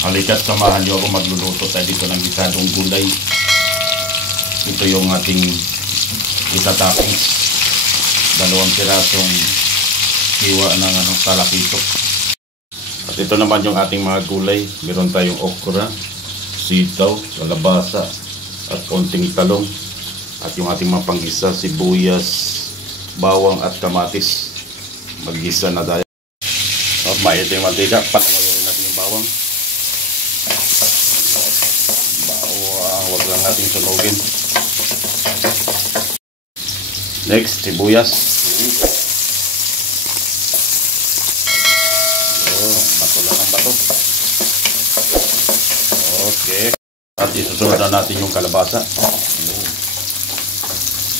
Halika't samahan niyo ako magluluto tayo dito ng gisadong gulay. Ito yung ating isa-toppings. 2 pirasong hiwa ng talakitok. At ito naman yung ating mga gulay. Meron tayong okra, sitaw, kalabasa, at konting talong. At yung ating mga panggisa, sibuyas, bawang at kamatis. Maggisa na tayo. At mainit yung mantika. Panangayon natin yung bawang. Huwag lang natin sunugin. Next, sibuyas. Bato lang ang bato. Okay. At isusunod na natin yung kalabasa.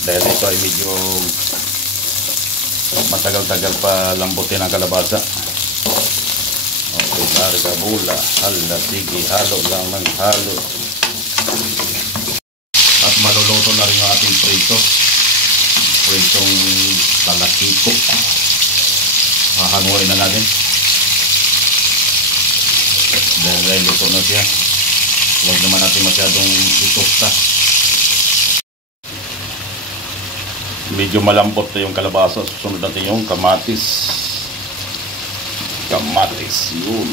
Dahil ito ay medyo matagal-tagal pa lambutin ang kalabasa. Okay, larga bula. Hala, sige, halo lang ng halo. At maluluto na rin yung ating prito. Pritong talakito. Hahanguin na natin. Dahil luto na siya. Huwag naman natin masyadong itosta. Medyo malambot na yung kalabasa. Susunod natin yung kamatis. Kamatis. Yun.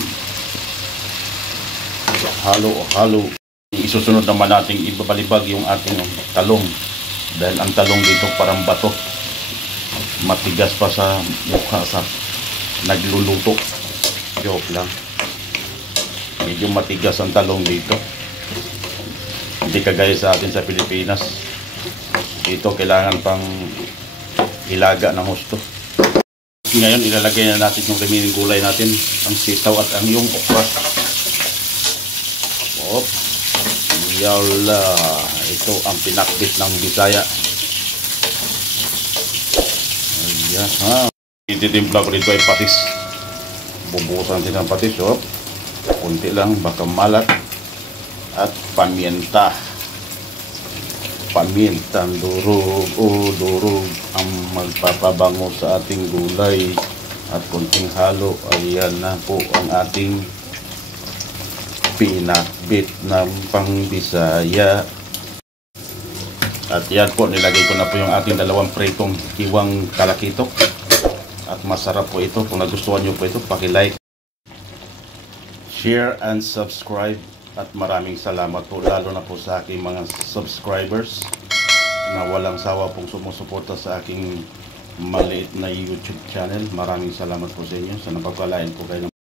Halo. Isusunod naman natin ibabalibag yung ating talong. Dahil ang talong dito parang bato. Matigas pa sa mukha sa nagluluto. Joke lang. Medyo matigas ang talong dito. Hindi kagaya sa atin sa Pilipinas. Dito kailangan pang ilaga ng husto. Ngayon ilalagay na natin yung remaining gulay natin. Ang sitaw at ang yung okra. Yala, ito ang pinakbit ng Bisaya. Ayan ha. Ititimpla ko dito ay patis. Bubusan din ng patis. Kunti lang, baka malat. At paminta. Pamintang durog durog ang magpapabango sa ating gulay. At kunting halo. Ayan na po ang ating pinakbit ng Pangbisaya. At yan po, nilagay ko na po yung ating 2 pritong hiwang talakitok. At masarap po ito. Kung nagustuhan nyo po ito, paki-like, share and subscribe. At maraming salamat po, lalo na po sa aking mga subscribers na walang sawa pong sumusuporta sa aking maliit na YouTube channel. Maraming salamat po sa inyo. Sana pagpalain po kayo.